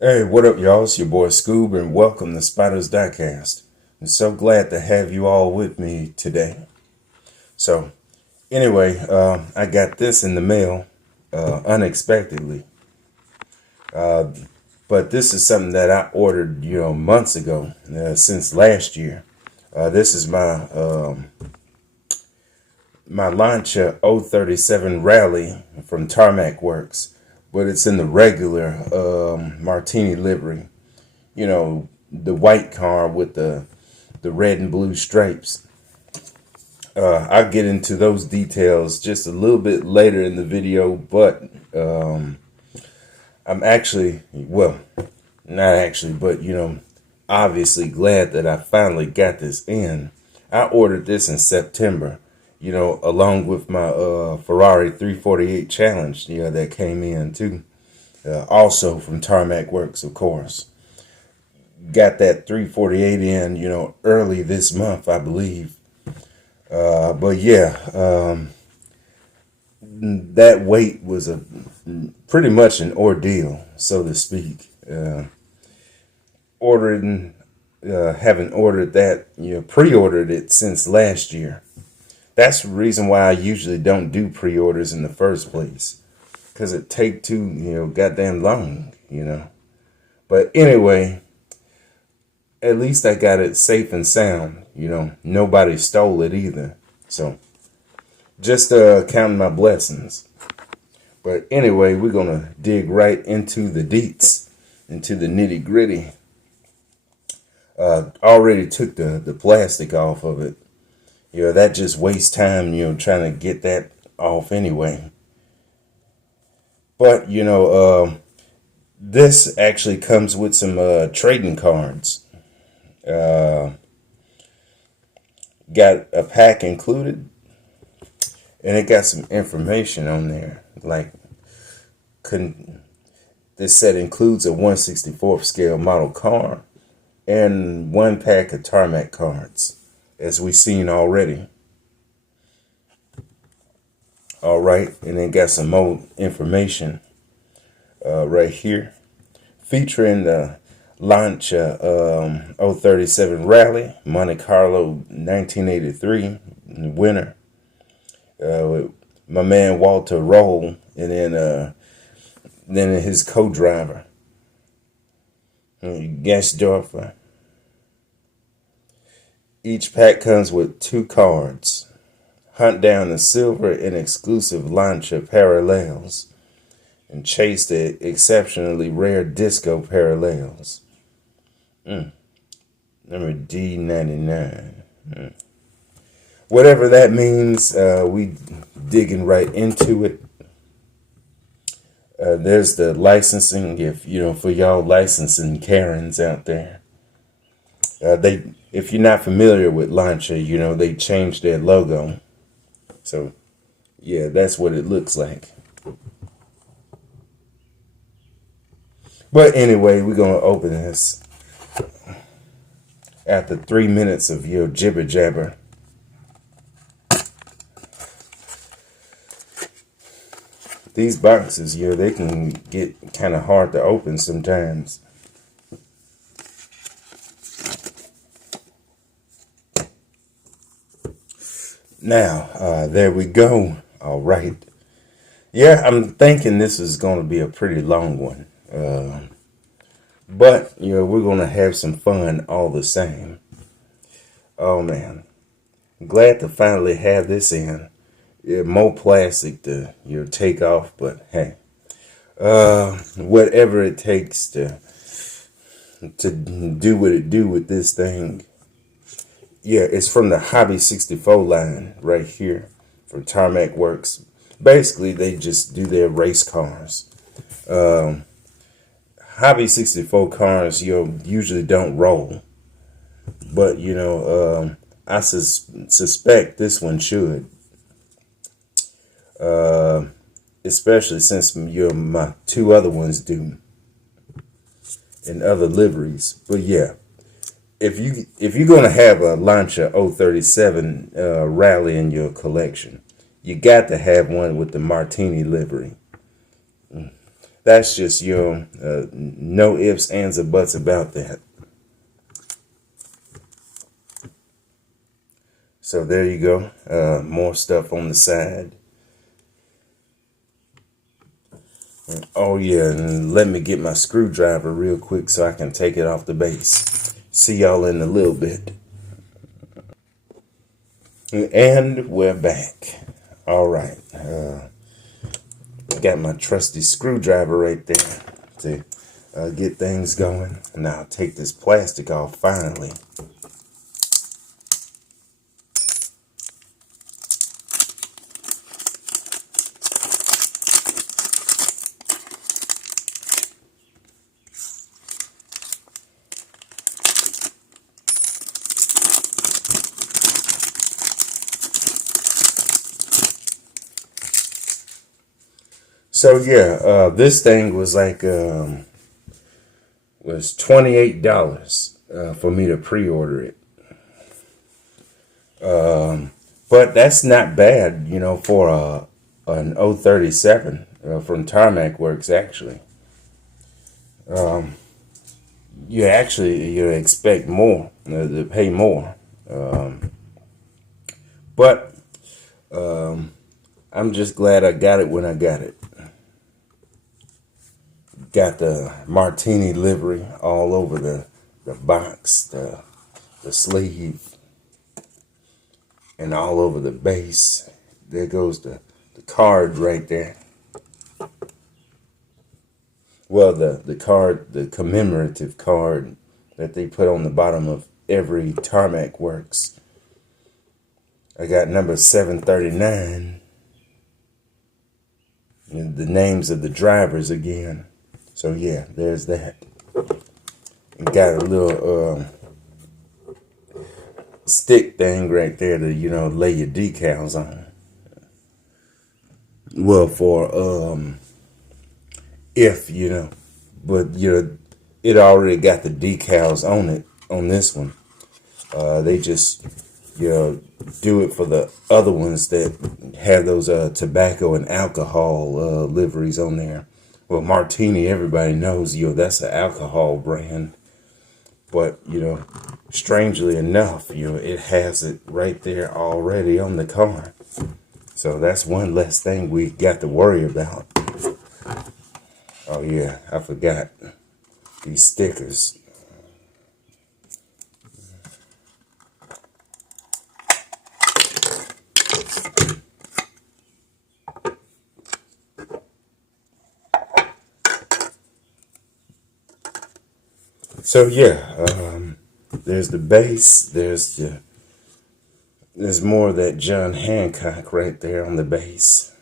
Hey, what up, y'all? It's your boy Scoob, and welcome to Spider's Diecast. I'm so glad to have you all with me today. So, anyway, I got this in the mail unexpectedly, but this is something that I ordered, months ago, since last year. This is my Lancia 037 Rally from Tarmac Works, but it's in the regular Martini livery. The white car with the red and blue stripes. I'll get into those details just a little bit later in the video, but I'm actually, well, not actually, but obviously glad that I finally got this in. I ordered this in September, along with my Ferrari 348 Challenge, that came in too. Also from Tarmac Works, of course. Got that 348 in, early this month, I believe. But yeah, that wait was pretty much an ordeal, so to speak. Ordering, Haven't ordered that, pre-ordered it since last year. That's the reason why I usually don't do pre-orders in the first place, because it take too, goddamn long. But anyway, at least I got it safe and sound. Nobody stole it either. So just counting my blessings. But anyway, we're gonna dig right into the deets, into the nitty gritty. Already took the plastic off of it. That just wastes time, trying to get that off anyway. But this actually comes with some trading cards. Got a pack included, and it got some information on there. Like, this set includes a 1/64th scale model car and one pack of Tarmac cards, as we've seen already. All right, and then got some more information right here, featuring the Lancia 037 Rally, Monte Carlo 1983 winner, with my man Walter Roll, and then his co-driver, Gasdorfer. Each pack comes with 2 cards. Hunt down the silver and exclusive Lancia parallels, and chase the exceptionally rare disco parallels. Number D99. Whatever that means, we digging right into it. There's the licensing, for y'all licensing Karens out there. If you're not familiar with Lancia, they changed their logo. So, yeah, that's what it looks like. But anyway, we're going to open this after 3 minutes of your jibber jabber. These boxes, they can get kind of hard to open sometimes. Now, there we go. All right. Yeah, I'm thinking this is going to be a pretty long one. But, we're going to have some fun all the same. Oh, man. Glad to finally have this in. More plastic to, take off, but hey. Whatever it takes to do what it do with this thing. Yeah, it's from the Hobby 64 line right here from Tarmac Works. Basically, they just do their race cars. Hobby 64 cars, usually don't roll. But, I suspect this one should. Especially since my 2 other ones do. In other liveries. But yeah. If you're gonna have a Lancia 037 Rally in your collection, you got to have one with the Martini livery. That's just no ifs, ands, or buts about that. So there you go. More stuff on the side. Oh yeah, and let me get my screwdriver real quick so I can take it off the base. See y'all in a little bit. And we're back. All right. Got my trusty screwdriver right there to get things going. Now I'll take this plastic off finally. So yeah, this thing was like was $28 for me to pre-order it. But that's not bad, for an 037 from Tarmac Works. Actually, you expect more, to pay more, but I'm just glad I got it when I got it. Got the Martini livery all over the box, the sleeve, and all over the base. There goes the card right there. Well, the card, the commemorative card that they put on the bottom of every Tarmac Works. I got number 739. And the names of the drivers again. So yeah, there's that. Got a little stick thing right there to lay your decals on. Well, for if but it already got the decals on it on this one. They just do it for the other ones that have those tobacco and alcohol liveries on there. Well, Martini, everybody knows, that's an alcohol brand. But, strangely enough, it has it right there already on the car. So that's one less thing we got to worry about. Oh, yeah, I forgot these stickers. So yeah, there's the base. There's more of that John Hancock right there on the base.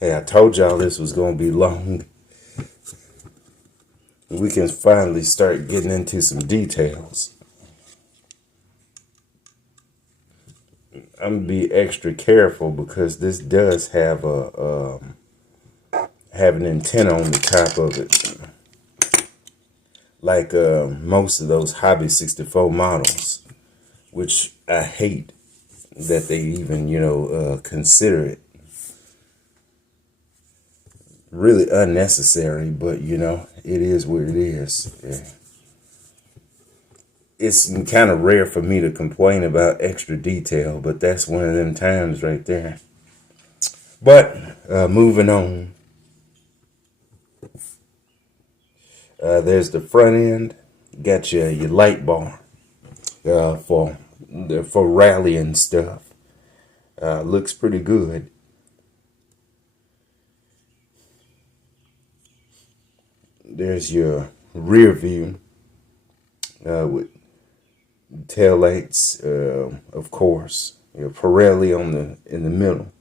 Hey, I told y'all this was gonna be long. We can finally start getting into some details. I'm gonna be extra careful because this does have have an antenna on the top of it. Like most of those Hobby 64 models, which I hate that they even, consider it. Really unnecessary, but, it is what it is. Yeah. It's kind of rare for me to complain about extra detail, but that's one of them times right there. But moving on. There's the front end. Got your light bar for rallying stuff. Looks pretty good. There's your rear view with tail lights, of course. Your Pirelli in the middle.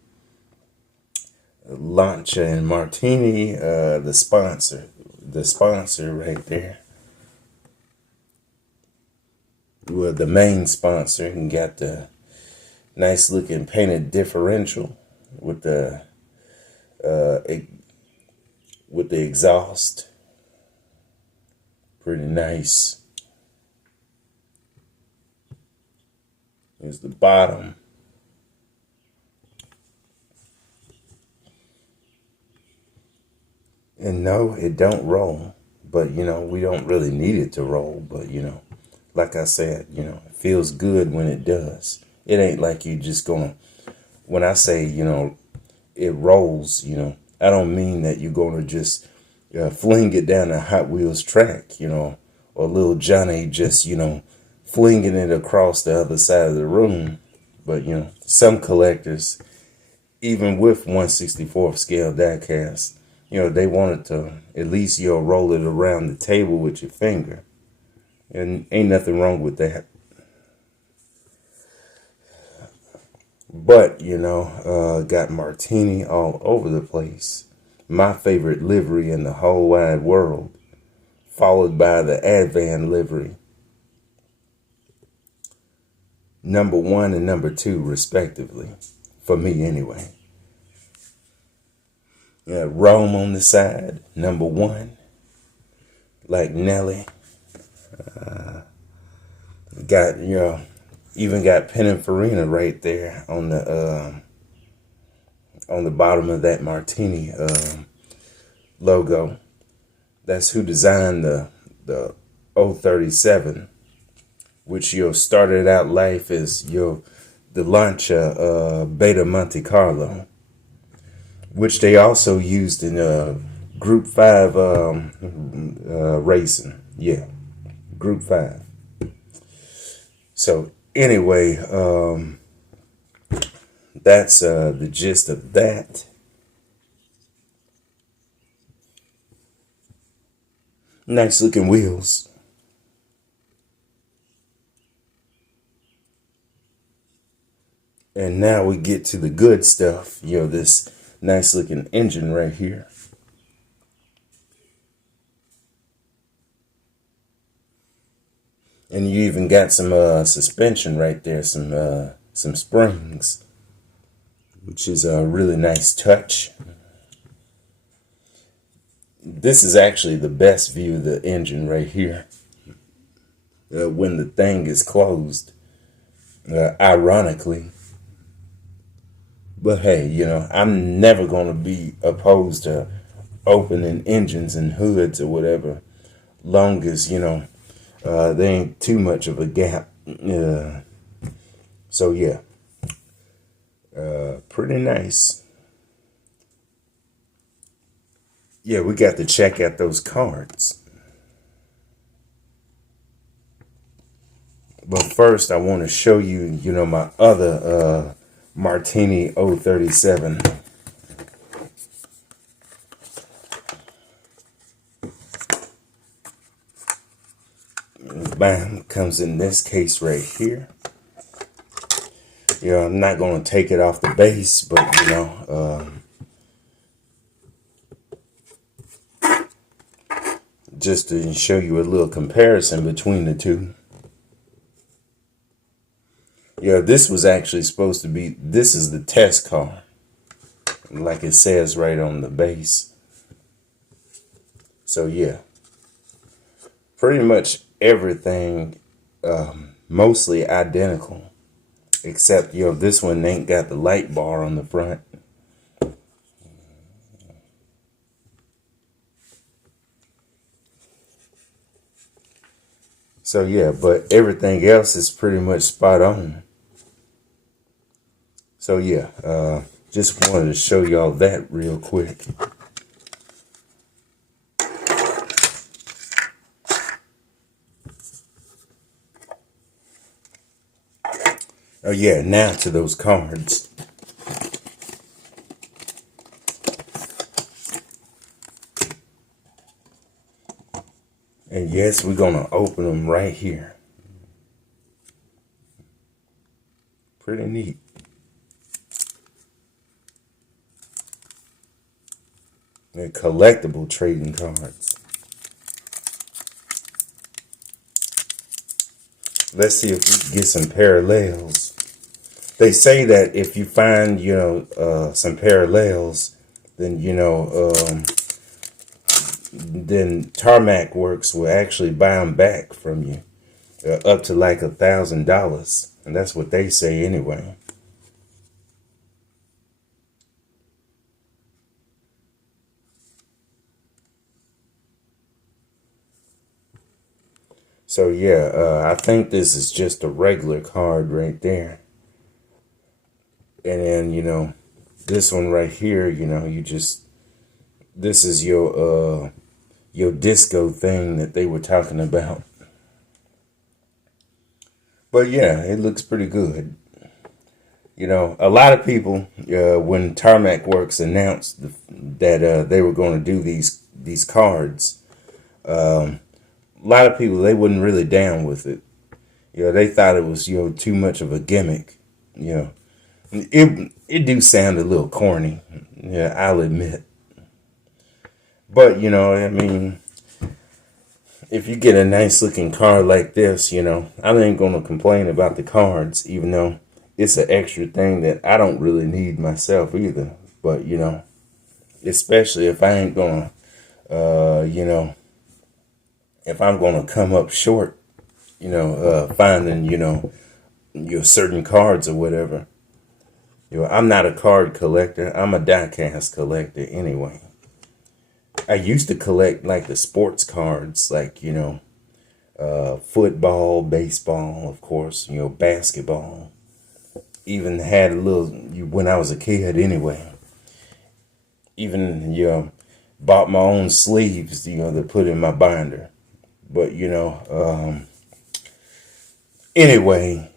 Lancia and Martini, the sponsor right there. Well, the main sponsor, and got the nice looking painted differential with the exhaust. Pretty nice. Here's the bottom. And no, it don't roll. But, we don't really need it to roll. But, like I said, it feels good when it does. It ain't like you just gonna, when I say, it rolls, I don't mean that you're gonna just fling it down a Hot Wheels track, or little Johnny just, flinging it across the other side of the room. But, some collectors, even with 1/64th scale diecast, they wanted to at least, roll it around the table with your finger. And ain't nothing wrong with that. But, got Martini all over the place. My favorite livery in the whole wide world. Followed by the Advan livery. Number 1 and number 2, respectively. For me, anyway. Yeah, Rome on the side, number 1. Like Nelly. Got, even got Pininfarina right there on the bottom of that Martini logo. That's who designed the 037, which started out life as the Lancia Beta Monte Carlo, which they also used in Group 5 racing. Yeah, Group 5. So anyway, that's the gist of that. Nice looking wheels. And now we get to the good stuff. This nice looking engine right here. And you even got some suspension right there, some springs, which is a really nice touch. This is actually the best view of the engine right here. When the thing is closed, ironically. But hey, I'm never going to be opposed to opening engines and hoods or whatever, long as, there ain't too much of a gap. So yeah, pretty nice. Yeah, we got to check out those cards. But first, I want to show you, my other Martini 037. Bam, comes in this case right here. I'm not going to take it off the base, but, just to show you a little comparison between the two. This was actually supposed to be, this is the test car, like it says right on the base. So yeah, pretty much everything mostly identical, except this one ain't got the light bar on the front. So yeah, but everything else is pretty much spot on. So yeah, just wanted to show y'all that real quick. Oh yeah, now to those cards. And yes, we're gonna open them right here. Pretty neat. They're collectible trading cards. Let's see if we can get some parallels. They say that if you find, some parallels, then, then Tarmac Works will actually buy them back from you, up to like $1,000. And that's what they say anyway. So yeah, I think this is just a regular card right there. And then, this one right here, this is your disco thing that they were talking about. But yeah, it looks pretty good. A lot of people, when Tarmac Works announced that they were going to do these cards, a lot of people, they wasn't really down with it. They thought it was too much of a gimmick. It do sound a little corny. Yeah, I'll admit. But I mean, if you get a nice looking card like this, I ain't gonna complain about the cards, even though it's an extra thing that I don't really need myself either. But especially if I ain't gonna, if I'm gonna come up short, finding your certain cards or whatever. I'm not a card collector. I'm a die-cast collector anyway. I used to collect like the sports cards, like football, baseball, of course, basketball. Even had a little when I was a kid anyway. Even bought my own sleeves, to put in my binder. But anyway,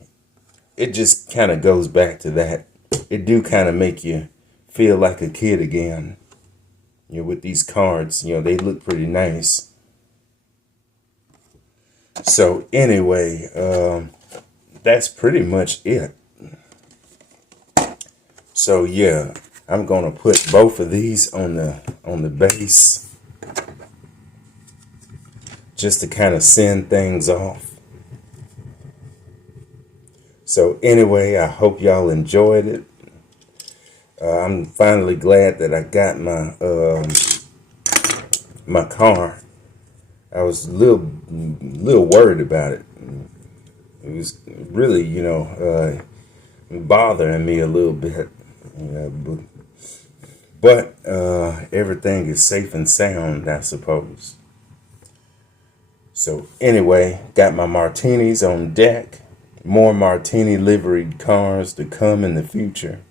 it just kind of goes back to that. It do kind of make you feel like a kid again. With these cards, they look pretty nice. So anyway, that's pretty much it. So yeah, I'm gonna put both of these on the base, just to kind of send things off. So anyway, I hope y'all enjoyed it. I'm finally glad that I got my car. I was a little worried about it. It was really, bothering me a little bit. But everything is safe and sound, I suppose. So anyway, got my martinis on deck. More Martini liveried cars to come in the future.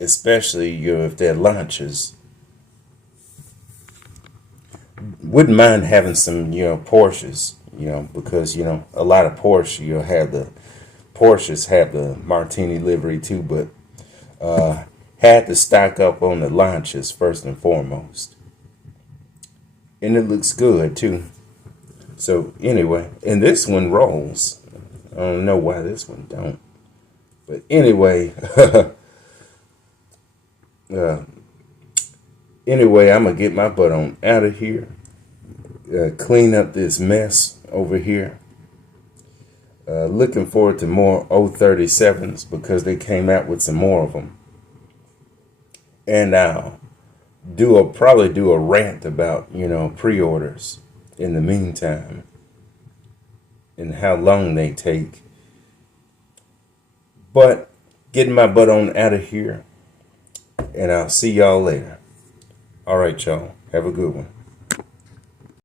Especially if they're Lancias. Wouldn't mind having some Porsches, because a lot of Porsches have the Martini livery too, but had to stock up on the Lancias first and foremost. And it looks good too. So anyway, and this one rolls. I don't know why this one don't. But anyway, anyway, I'm going to get my butt on out of here. Clean up this mess over here. Looking forward to more 037s because they came out with some more of them. And I'll probably do a rant about, pre-orders in the meantime and how long they take. But getting my butt on out of here. And I'll see y'all later. All right, y'all. Have a good one.